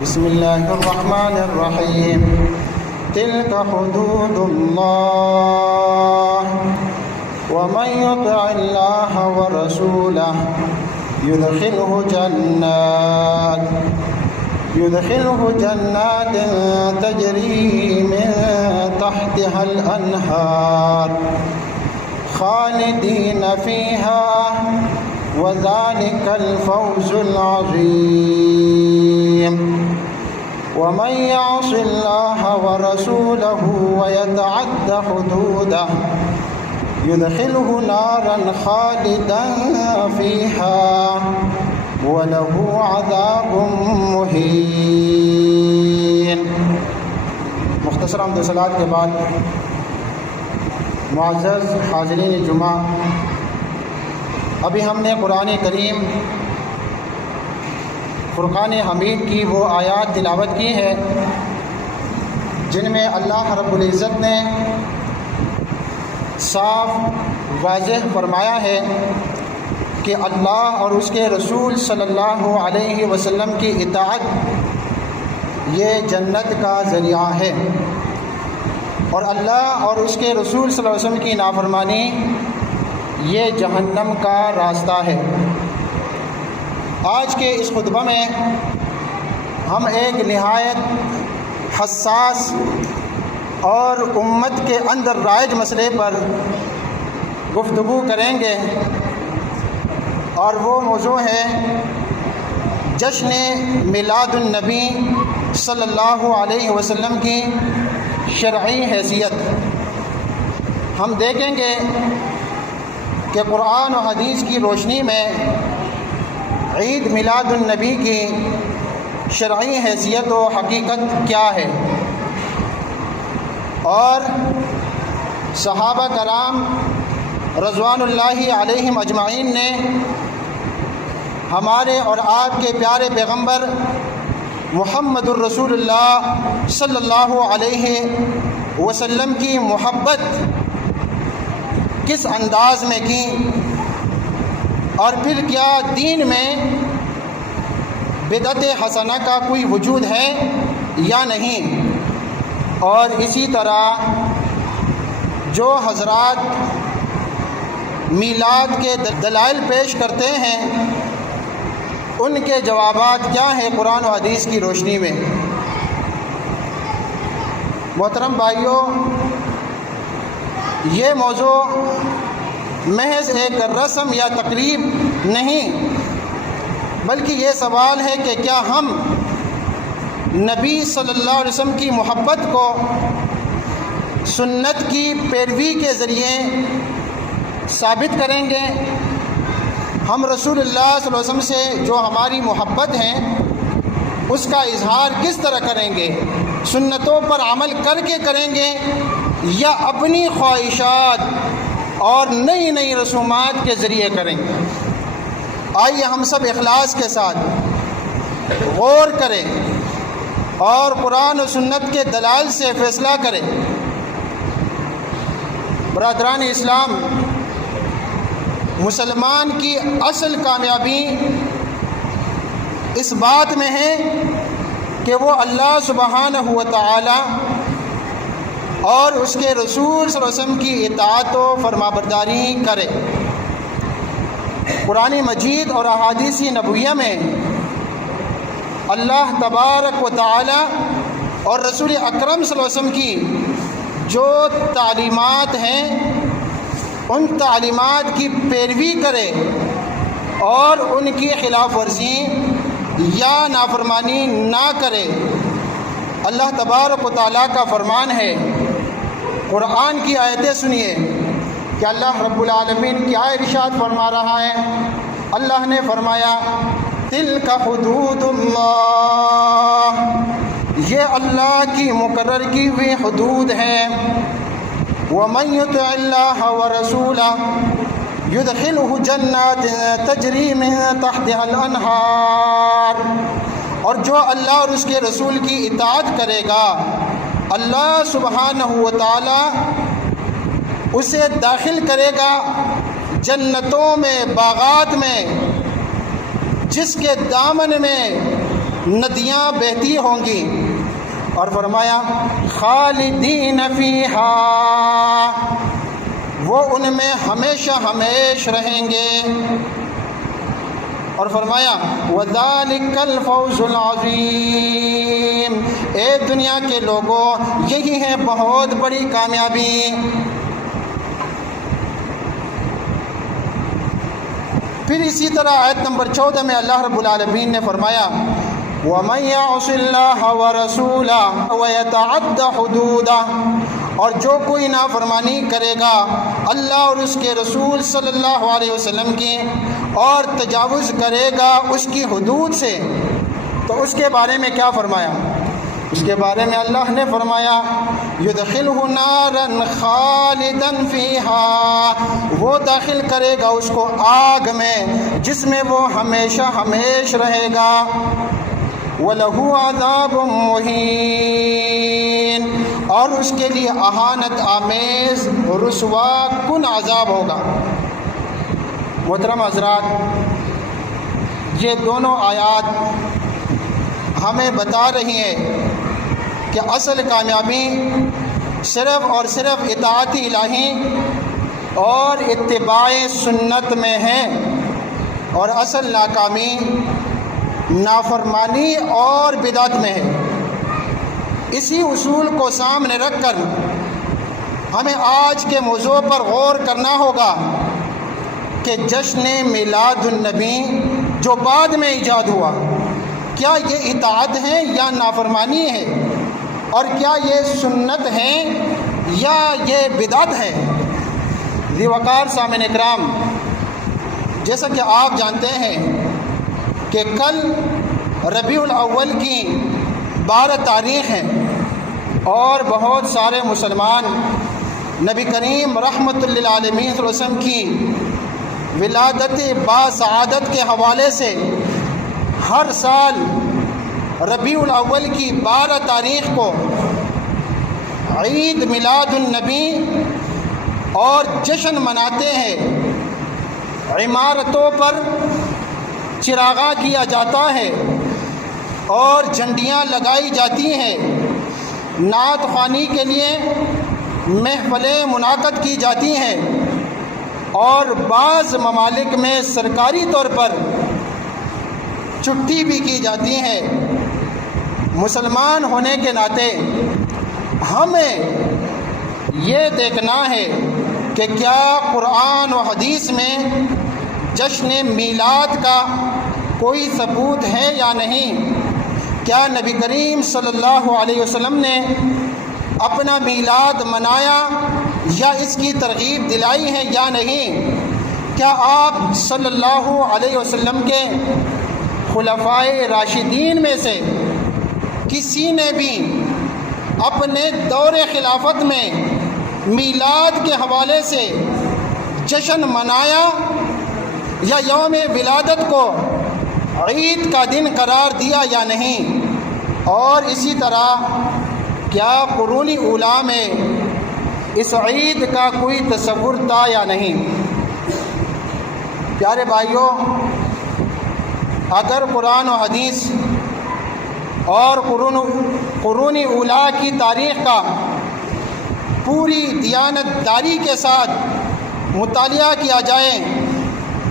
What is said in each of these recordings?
بسم اللہ الرحمن الرحیم تلک حدود اللہ ومن یطع اللہ ورسولہ يدخله جنات تجری من تحتها الانہار خالدین فیہا وذلك الفوز العظیم ومن يعص الله ورسوله ويتعد حدوده يدخله نارا خالدا فيها وله عذاب مهين۔ مختصر حمد و صلوات کے بعد معزز حاضرین جمعہ، ابھی ہم نے قرآن کریم فرقان حمید کی وہ آیات تلاوت کی ہے جن میں اللہ رب العزت نے صاف واضح فرمایا ہے کہ اللہ اور اس کے رسول صلی اللہ علیہ وسلم کی اطاعت یہ جنت کا ذریعہ ہے، اور اللہ اور اس کے رسول صلی اللہ علیہ وسلم کی نافرمانی یہ جہنم کا راستہ ہے۔ آج کے اس خطبہ میں ہم ایک نہایت حساس اور امت کے اندر رائج مسئلے پر گفتگو کریں گے، اور وہ موضوع ہے جشن میلاد النبی صلی اللہ علیہ وسلم کی شرعی حیثیت۔ ہم دیکھیں گے کہ قرآن و حدیث کی روشنی میں عید میلاد النبی کی شرعی حیثیت و حقیقت کیا ہے، اور صحابہ کرام رضوان اللہ علیہم اجمعین نے ہمارے اور آپ کے پیارے پیغمبر محمد الرسول اللہ صلی اللہ علیہ وسلم کی محبت کس انداز میں کی، اور پھر کیا دین میں بدعت حسنہ کا کوئی وجود ہے یا نہیں، اور اسی طرح جو حضرات میلاد کے دلائل پیش کرتے ہیں ان کے جوابات کیا ہیں قرآن و حدیث کی روشنی میں۔ محترم بھائیوں، یہ موضوع محض ایک رسم یا تقریب نہیں، بلکہ یہ سوال ہے کہ کیا ہم نبی صلی اللہ علیہ وسلم کی محبت کو سنت کی پیروی کے ذریعے ثابت کریں گے؟ ہم رسول اللہ صلی اللہ علیہ وسلم سے جو ہماری محبت ہے اس کا اظہار کس طرح کریں گے؟ سنتوں پر عمل کر کے کریں گے یا اپنی خواہشات اور نئی نئی رسومات کے ذریعے کریں گے؟ آئیے ہم سب اخلاص کے ساتھ غور کریں اور قرآن و سنت کے دلائل سے فیصلہ کریں۔ برادران اسلام، مسلمان کی اصل کامیابی اس بات میں ہے کہ وہ اللہ سبحانہ و تعالی اور اس کے رسول صلی اللہ علیہ وسلم کی اطاعت و فرمانبرداری کرے۔ قرآن مجید اور احادیث نبویہ میں اللہ تبارک و تعالی اور رسول اکرم صلی اللہ علیہ وسلم کی جو تعلیمات ہیں ان تعلیمات کی پیروی کرے اور ان کی خلاف ورزی یا نافرمانی نہ کرے۔ اللہ تبارک و تعالیٰ کا فرمان ہے، قرآن کی آیتیں سنیے کہ اللہ رب العالمین کیا ارشاد فرما رہا ہے۔ اللہ نے فرمایا تلک حدود اللہ، یہ اللہ کی مقرر کی ہوئی حدود ہیں۔ ومن یطع اللہ ورسولہ یدخلہ جنات تجری من تحتها الانہار، اور جو اللہ اور اس کے رسول کی اطاعت کرے گا اللہ سبحانہ و تعالی اسے داخل کرے گا جنتوں میں، باغات میں، جس کے دامن میں ندیاں بہتی ہوں گی، اور فرمایا خالدین فیہا، وہ ان میں ہمیشہ ہمیش رہیں گے، اور فرمایا وَذَلِكَ الْفَوْزُ الْعَظِيمُ، اے دنیا کے لوگوں یہی ہے بہت بڑی کامیابی۔ پھر اسی طرح آیت نمبر 14 میں اللہ رب العالمین نے فرمایا وَمَن يَعْصِ اللَّهَ وَرَسُولَهُ وَيَتَعَدَّ حُدُودَهُ، اور جو کوئی نافرمانی کرے گا اللہ اور اس کے رسول صلی اللہ علیہ وسلم کی، اور تجاوز کرے گا اس کی حدود سے، تو اس کے بارے میں کیا فرمایا؟ اس کے بارے میں اللہ نے فرمایا يُدْخِلْهُ نَارًا خَالِدًا فِيهَا، وہ داخل کرے گا اس کو آگ میں جس میں وہ ہمیشہ ہمیش رہے گا، وَلَهُ عَذَابٌ مُّهِينٌ، اور اس کے لیے اہانت آمیز رسوا کن عذاب ہوگا۔ محترم حضرات، یہ دونوں آیات ہمیں بتا رہی ہیں کہ اصل کامیابی صرف اور صرف اطاعت الہی اور اتباع سنت میں ہے، اور اصل ناکامی نافرمانی اور بدعت میں ہے۔ اسی اصول کو سامنے رکھ کر ہمیں آج کے موضوع پر غور کرنا ہوگا کہ جشن میلاد النبی جو بعد میں ایجاد ہوا، کیا یہ اطاعت ہے یا نافرمانی ہے، اور کیا یہ سنت ہے یا یہ بدعت ہے؟ ذی وقار سامعین اکرام، جیسا کہ آپ جانتے ہیں کہ کل ربیع الاول کی 12 تاریخ ہے، اور بہت سارے مسلمان نبی کریم رحمت للعالمین صلی اللہ علیہ وسلم کی ولادت باسعادت کے حوالے سے ہر سال ربیع الاول کی 12 تاریخ کو عید میلاد النبی اور جشن مناتے ہیں۔ عمارتوں پر چراغاں کیا جاتا ہے اور جھنڈیاں لگائی جاتی ہیں، نعت خوانی کے لیے محفلیں منعقد کی جاتی ہیں، اور بعض ممالک میں سرکاری طور پر چھٹی بھی کی جاتی ہے۔ مسلمان ہونے کے ناطے ہمیں یہ دیکھنا ہے کہ کیا قرآن و حدیث میں جشن میلاد کا کوئی ثبوت ہے یا نہیں؟ کیا نبی کریم صلی اللہ علیہ وسلم نے اپنا میلاد منایا یا اس کی ترغیب دلائی ہے یا نہیں؟ کیا آپ صلی اللہ علیہ وسلم کے خلفائے راشدین میں سے کسی نے بھی اپنے دور خلافت میں میلاد کے حوالے سے جشن منایا یا یوم ولادت کو عید کا دن قرار دیا یا نہیں؟ اور اسی طرح کیا قرون اولیٰ میں اس عید کا کوئی تصور تھا یا نہیں؟ پیارے بھائیوں، اگر قرآن و حدیث اور قرون اولیٰ کی تاریخ کا پوری دیانتداری کے ساتھ مطالعہ کیا جائے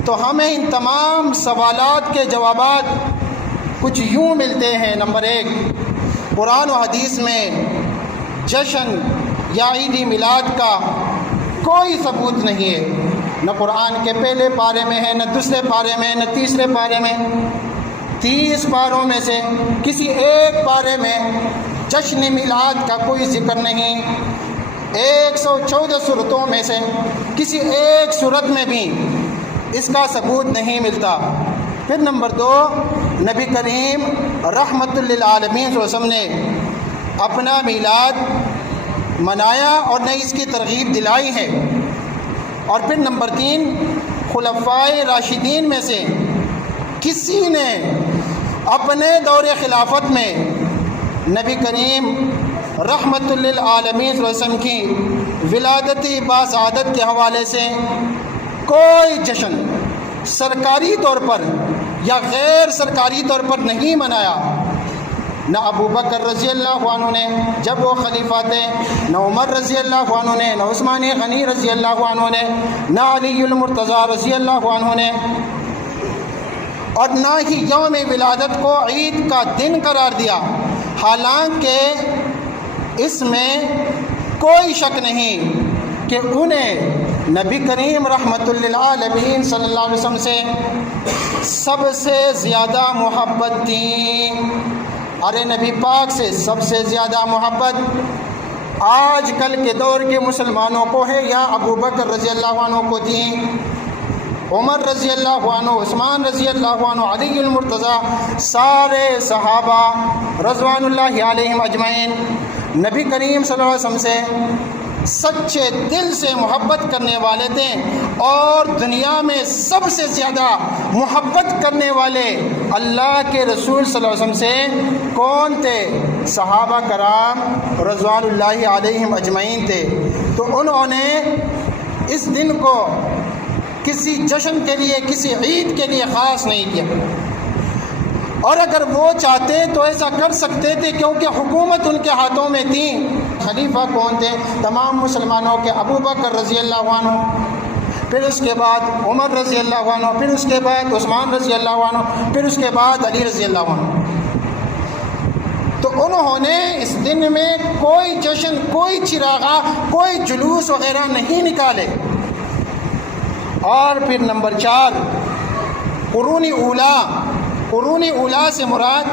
تو ہمیں ان تمام سوالات کے جوابات کچھ یوں ملتے ہیں۔ نمبر 1، قرآن و حدیث میں جشن یا عید میلاد کا کوئی ثبوت نہیں ہے، نہ قرآن کے پہلے پارے میں ہے، نہ دوسرے پارے میں، نہ تیسرے پارے میں۔ 30 پاروں میں سے کسی ایک پارے میں جشن میلاد کا کوئی ذکر نہیں، 114 سورتوں میں سے کسی ایک سورت میں بھی اس کا ثبوت نہیں ملتا۔ پھر نمبر 2، نبی کریم رحمت للعالمین صلی اللہ علیہ وسلم نے اپنا میلاد منایا اور نہ اس کی ترغیب دلائی ہے۔ اور پھر نمبر 3، خلفائے راشدین میں سے کسی نے اپنے دور خلافت میں نبی کریم رحمت للعالمین صلی اللہ علیہ وسلم کی ولادت باسعادت کے حوالے سے کوئی جشن سرکاری طور پر یا غیر سرکاری طور پر نہیں منایا۔ نہ ابو بکر رضی اللہ عنہ نے جب وہ خلیفہ تھے، نہ عمر رضی اللہ عنہ نے، نہ عثمان غنی رضی اللہ عنہ نے، نہ علی المرتضیٰ رضی اللہ عنہ نے، اور نہ ہی یوم ولادت کو عید کا دن قرار دیا، حالانکہ اس میں کوئی شک نہیں کہ انہیں نبی کریم رحمت للعالمین صلی اللہ علیہ وسلم سے سب سے زیادہ محبت تھی۔ ارے نبی پاک سے سب سے زیادہ محبت آج کل کے دور کے مسلمانوں کو ہے یا ابو بکر رضی اللہ عنہ کو تھی، عمر رضی اللہ عنہ، عثمان رضی اللہ عنہ، علی المرتضیٰ، سارے صحابہ رضوان اللہ علیہم اجمعین نبی کریم صلی اللہ علیہ وسلم سے سچے دل سے محبت کرنے والے تھے، اور دنیا میں سب سے زیادہ محبت کرنے والے اللہ کے رسول صلی اللہ علیہ وسلم سے کون تھے؟ صحابہ کرام رضوان اللہ علیہم اجمعین تھے۔ تو انہوں نے اس دن کو کسی جشن کے لیے، کسی عید کے لیے خاص نہیں کیا، اور اگر وہ چاہتے تو ایسا کر سکتے تھے، کیونکہ حکومت ان کے ہاتھوں میں تھی۔ خلیفہ کون تھے؟ تمام مسلمانوں کے ابو بکر رضی اللہ عنہ، پھر اس کے بعد عمر رضی اللہ عنہ، پھر اس کے بعد عثمان رضی اللہ عنہ، پھر اس کے بعد علی رضی اللہ عنہ۔ تو انہوں نے اس دن میں کوئی جشن، کوئی چراغاں، کوئی جلوس وغیرہ نہیں نکالے۔ اور پھر نمبر 4 قرون اولا۔ قرون اولا سے مراد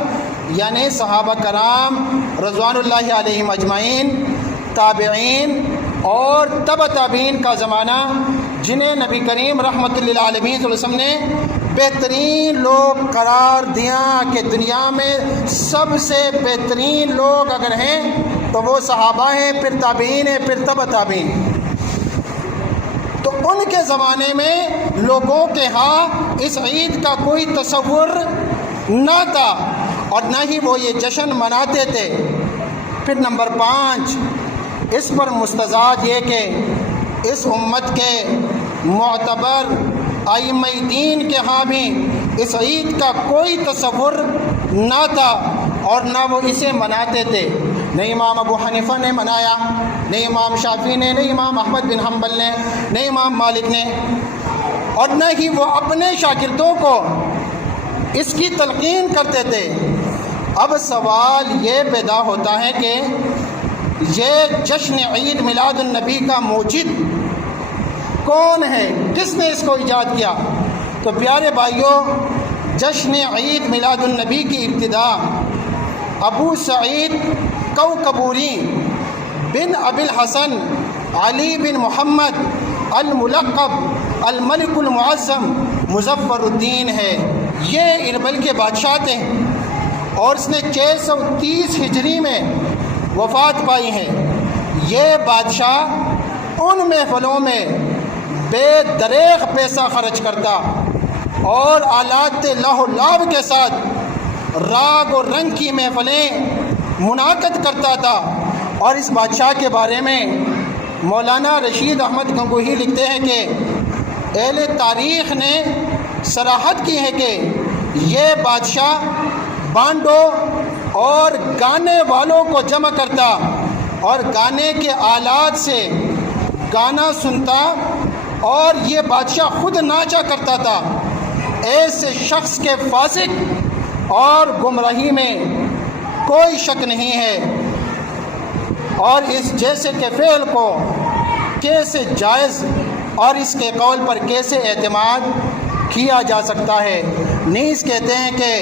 یعنی صحابہ کرام رضوان اللہ علیہم اجمعین، تابعین اور تبع تابعین کا زمانہ، جنہیں نبی کریم رحمت للعالمین صلی اللہ علیہ وسلم نے بہترین لوگ قرار دیا کہ دنیا میں سب سے بہترین لوگ اگر ہیں تو وہ صحابہ ہیں، پھر تابعین ہیں، پھر تبع تابعین۔ تو ان کے زمانے میں لوگوں کے ہاں اس عید کا کوئی تصور نہ تھا، اور نہ ہی وہ یہ جشن مناتے تھے۔ پھر نمبر 5 اس پر مستزاد یہ کہ اس امت کے معتبر ائمہ دین کے ہاں بھی اس عید کا کوئی تصور نہ تھا، اور نہ وہ اسے مناتے تھے۔ نہ امام ابو حنیفہ نے منایا، نہ امام شافعی نے، نہ امام احمد بن حنبل نے، نہ امام مالک نے، اور نہ ہی وہ اپنے شاگردوں کو اس کی تلقین کرتے تھے۔ اب سوال یہ پیدا ہوتا ہے کہ یہ جشن عید میلاد النبی کا موجد کون ہے؟ کس نے اس کو ایجاد کیا؟ تو پیارے بھائیوں، جشن عید میلاد النبی کی ابتدا ابو سعید کوکبوری بن ابی الحسن علی بن محمد الملقب الملک المعظم مظفر الدین ہے۔ یہ اربل کے بادشاہ تھے، اور اس نے 630 ہجری میں وفات پائی ہے۔ یہ بادشاہ ان محفلوں میں بے دریغ پیسہ خرچ کرتا اور آلات لہو و لعب کے ساتھ راگ و رنگ کی محفلیں منعقد کرتا تھا۔ اور اس بادشاہ کے بارے میں مولانا رشید احمد گنگوہی لکھتے ہیں کہ اہل تاریخ نے صراحت کی ہے کہ یہ بادشاہ بانڈوں اور گانے والوں کو جمع کرتا اور گانے کے آلات سے گانا سنتا، اور یہ بادشاہ خود ناچا کرتا تھا۔ ایسے شخص کے فاسق اور گمراہی میں کوئی شک نہیں ہے، اور اس جیسے کے فعل کو کیسے جائز اور اس کے قول پر کیسے اعتماد کیا جا سکتا ہے؟ نیز کہتے ہیں کہ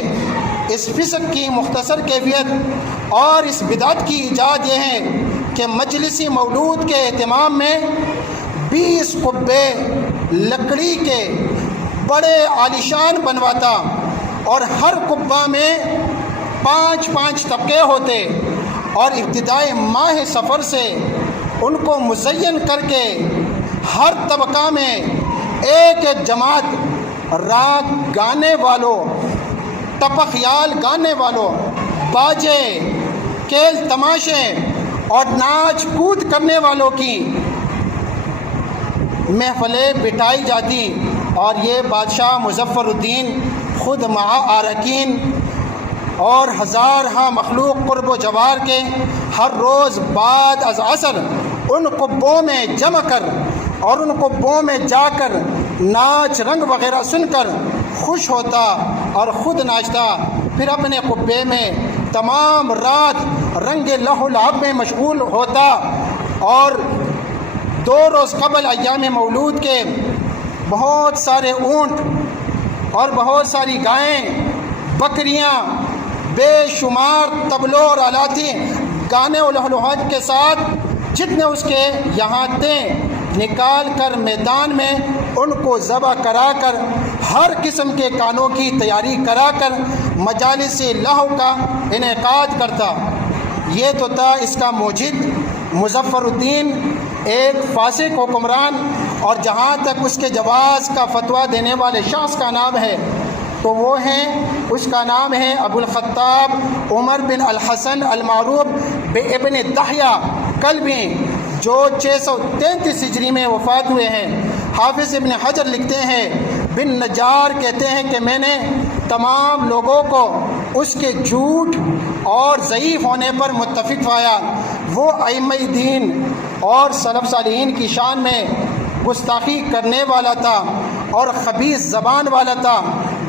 اس فسق کی مختصر کیفیت اور اس بدعت کی ایجاد یہ ہے کہ مجلسی مولود کے اہتمام میں 20 قبے لکڑی کے بڑے عالیشان بنواتا، اور ہر قبہ میں 5 طبقے ہوتے، اور ابتدائی ماہ سفر سے ان کو مزین کر کے ہر طبقہ میں ایک ایک جماعت راگ گانے والوں، ٹپخیال گانے والوں، باجے، کھیل تماشے اور ناچ کود کرنے والوں کی محفلیں بٹھائی جاتی، اور یہ بادشاہ مظفر الدین خود مع عارقین اور ہزارہا مخلوق قرب و جوار کے ہر روز بعد از عصر ان قبوں میں جمع کر اور ان قبوں میں جا کر ناچ رنگ وغیرہ سن کر خوش ہوتا اور خود ناچتا، پھر اپنے قبے میں تمام رات رنگ لہو و لعب میں مشغول ہوتا، اور 2 روز قبل ایام مولود کے بہت سارے اونٹ اور بہت ساری گائیں، بکریاں، بے شمار طبلوں اور آلاتی گانے و لہلوہات کے ساتھ جتنے اس کے یہاں تھے نکال کر میدان میں ان کو ذبح کرا کر ہر قسم کے کانوں کی تیاری کرا کر مجالس لہو کا انعقاد کرتا۔ یہ تو تھا اس کا موجد مظفر الدین، ایک فاسق حکمران، اور جہاں تک اس کے جواز کا فتویٰ دینے والے شخص کا نام ہے تو وہ ہیں، اس کا نام ہے ابو الخطاب عمر بن الحسن المعروف بابن دحیہ کلبی، جو 633 ہجری میں وفات ہوئے ہیں۔ حافظ ابن حجر لکھتے ہیں، بن نجار کہتے ہیں کہ میں نے تمام لوگوں کو اس کے جھوٹ اور ضعیف ہونے پر متفق پایا۔ وہ ائمہ دین اور سلف صالحین کی شان میں گستاخی کرنے والا تھا اور خبیث زبان والا تھا،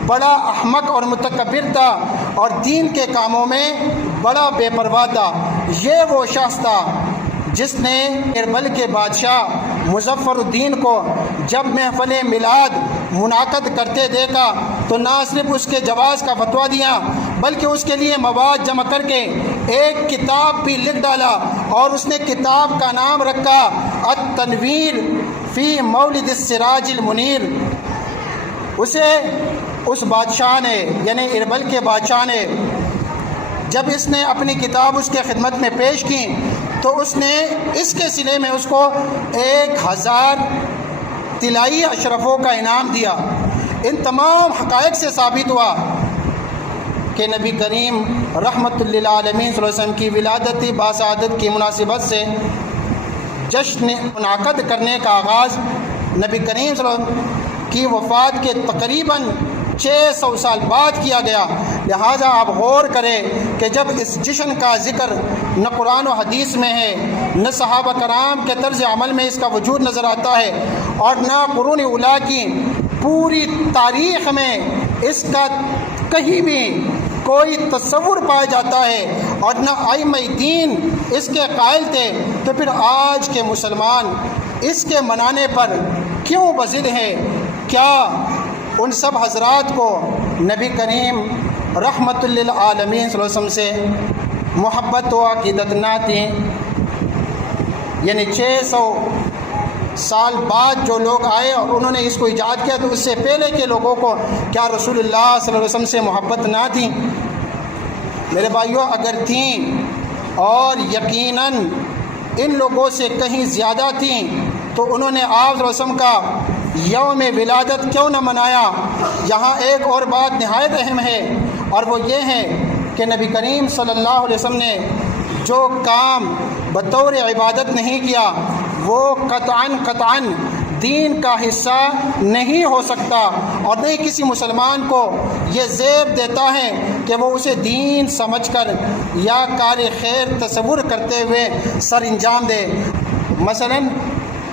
بڑا احمق اور متکبر تھا، اور دین کے کاموں میں بڑا بے پرواہ تھا۔ یہ وہ شخص تھا جس نے اربل کے بادشاہ مظفر الدین کو جب محفل میلاد منعقد کرتے دیکھا تو نہ صرف اس کے جواز کا فتویٰ دیا بلکہ اس کے لیے مواد جمع کر کے ایک کتاب بھی لکھ ڈالا، اور اس نے کتاب کا نام رکھا التنویر فی مولد السراج المنیر۔ اسے اس بادشاہ نے، یعنی اربل کے بادشاہ نے، جب اس نے اپنی کتاب اس کے خدمت میں پیش کی تو اس نے اس کے صلے میں اس کو 1000 طلائی اشرفوں کا انعام دیا۔ ان تمام حقائق سے ثابت ہوا کہ نبی کریم رحمت للعالمین صلی اللہ علیہ وسلم کی ولادت باسعادت کی مناسبت سے جشن منعقد کرنے کا آغاز نبی کریم صلی اللہ علیہ وسلم کی وفات کے تقریباً 600 سال بعد کیا گیا۔ لہٰذا آپ غور کریں کہ جب اس جشن کا ذکر نہ قرآن و حدیث میں ہے، نہ صحابہ کرام کے طرز عمل میں اس کا وجود نظر آتا ہے، اور نہ قرون اولیٰ کی پوری تاریخ میں اس کا کہیں بھی کوئی تصور پایا جاتا ہے، اور نہ ائمہ دین اس کے قائل تھے، تو پھر آج کے مسلمان اس کے منانے پر کیوں بضد ہیں؟ کیا ان سب حضرات کو نبی کریم رحمت للعالمین صلی اللہ علیہ وسلم سے محبت و عقیدت نہ تھی؟ یعنی 600 سال بعد جو لوگ آئے اور انہوں نے اس کو ایجاد کیا، تو اس سے پہلے کے لوگوں کو کیا رسول اللہ صلی اللہ علیہ وسلم سے محبت نہ تھی؟ میرے بھائیوں، اگر تھیں اور یقیناً ان لوگوں سے کہیں زیادہ تھیں تو انہوں نے آپ صلی اللہ علیہ وسلم کا یوم ولادت کیوں نہ منایا؟ یہاں ایک اور بات نہایت اہم ہے، اور وہ یہ ہے کہ نبی کریم صلی اللہ علیہ وسلم نے جو کام بطور عبادت نہیں کیا وہ قطعاً دین کا حصہ نہیں ہو سکتا، اور نہیں کسی مسلمان کو یہ زیب دیتا ہے کہ وہ اسے دین سمجھ کر یا کار خیر تصور کرتے ہوئے سر انجام دے۔ مثلاً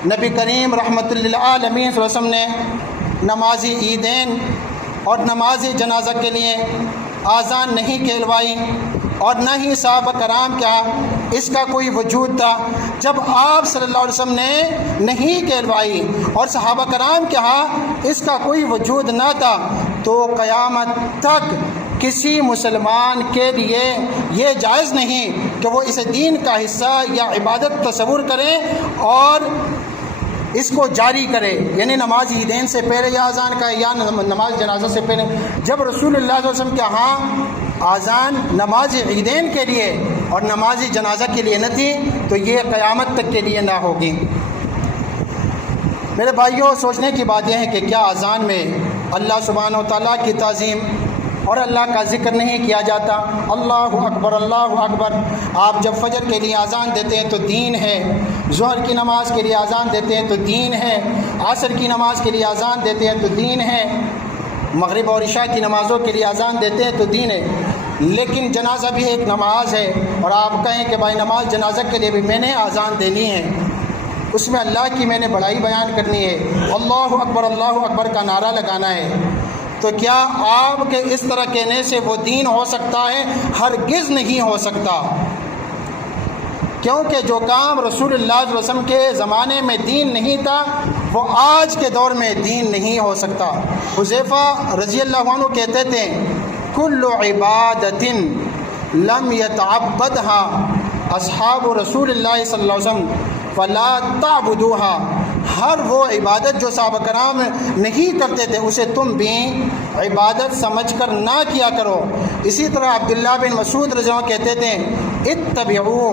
نبی کریم رحمت للعالمین صلی اللہ علیہ وسلم نے نماز عیدین اور نماز جنازہ کے لیے آذان نہیں کہلوائی، اور نہ ہی صحابہ کرام کیا اس کا کوئی وجود تھا۔ جب آپ صلی اللہ علیہ وسلم نے نہیں کہلوائی اور صحابہ کرام کے ہاں اس کا کوئی وجود نہ تھا، تو قیامت تک کسی مسلمان کے لیے یہ جائز نہیں کہ وہ اسے دین کا حصہ یا عبادت تصور کرے اور اس کو جاری کرے، یعنی نماز عیدین سے پہلے یا اذان کا یا نماز جنازہ سے پہلے۔ جب رسول اللہ صلی اللہ علیہ وسلم کے ہاں اذان نماز عیدین کے لیے اور نماز جنازہ کے لیے نہ تھی، تو یہ قیامت تک کے لیے نہ ہوگی۔ میرے بھائیوں، سوچنے کی بات یہ ہے کہ کیا اذان میں اللہ سبحانہ و تعالیٰ کی تعظیم اور اللہ کا ذکر نہیں کیا جاتا؟ اللہ اکبر اللہ اکبر۔ آپ جب فجر کے لیے اذان دیتے ہیں تو دین ہے، ظہر کی نماز کے لیے اذان دیتے ہیں تو دین ہے، عصر کی نماز کے لیے اذان دیتے ہیں تو دین ہے، مغرب اور عشاء کی نمازوں کے لیے اذان دیتے ہیں تو دین ہے۔ لیکن جنازہ بھی ایک نماز ہے، اور آپ کہیں کہ بھائی نماز جنازہ کے لیے بھی میں نے اذان دینی ہے، اس میں اللہ کی میں نے بڑائی بیان کرنی ہے، اللہ اکبر کا نعرہ لگانا ہے، تو کیا آپ کے اس طرح کہنے سے وہ دین ہو سکتا ہے؟ ہرگز نہیں ہو سکتا، کیونکہ جو کام رسول اللہ صلی اللہ علیہ وسلم کے زمانے میں دین نہیں تھا وہ آج کے دور میں دین نہیں ہو سکتا۔ حذیفہ رضی اللہ عنہ کہتے تھے کل عبادت لم يتعبدها اصحاب رسول اللہ صلی اللہ علیہ وسلم فلا تعبدوها، ہر وہ عبادت جو صحابہ کرام نہیں کرتے تھے اسے تم بھی عبادت سمجھ کر نہ کیا کرو۔ اسی طرح عبداللہ بن مسعود رضی اللہ عنہ کہتے تھے اتبعوا،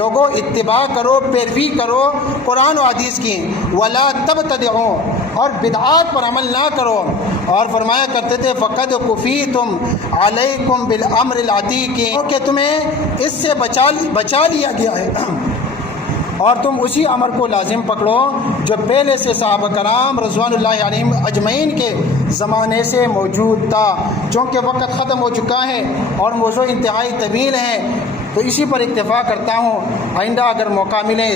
لوگوں اتباع کرو، پیروی کرو قرآن و حدیث کی، ولا تبتدعوا، اور بدعات پر عمل نہ کرو، اور فرمایا کرتے تھے فقد کفیتم علیکم بالامر العتیق، کہ تمہیں اس سے بچا لیا گیا ہے اور تم اسی امر کو لازم پکڑو جو پہلے سے صحابہ کرام رضوان اللہ علیہم اجمعین کے زمانے سے موجود تھا۔ چونکہ وقت ختم ہو چکا ہے اور موضوع انتہائی طویل ہے، تو اسی پر اکتفا کرتا ہوں، آئندہ اگر موقع ملے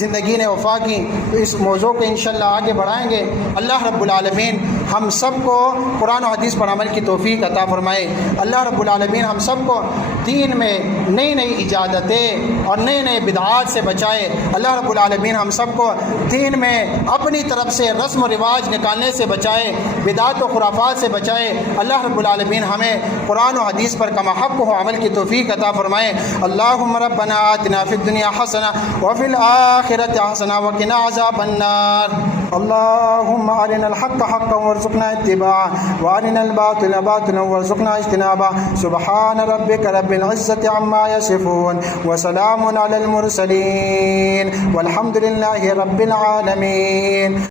زندگی نے وفا کی تو اس موضوع کو انشاءاللہ آگے بڑھائیں گے۔ اللہ رب العالمین ہم سب کو قرآن و حدیث پر عمل کی توفیق عطا فرمائے۔ اللہ رب العالمین ہم سب کو دین میں نئی نئی ایجادتیں اور نئے نئے بدعات سے بچائے۔ اللہ رب العالمین ہم سب کو دین میں اپنی طرف سے رسم و رواج نکالنے سے بچائے، بدعات و خرافات سے بچائے۔ اللہ رب العالمین ہمیں قرآن و حدیث پر کما حق و عمل کی توفیق عطا فرمائے۔ اللہم ربنا آتنا فی الدنیا حسنہ وفی الآخرۃ حسنہ وقنا عذاب النار۔ اللہم ارنا الحق حقا وارزقنا اتباعہ وارنا الباطل باطلا وارزقنا اجتنابہ۔ سبحان ربک رب العزۃ عما یصفون وسلام علی المرسلین والحمد للہ رب العالمین۔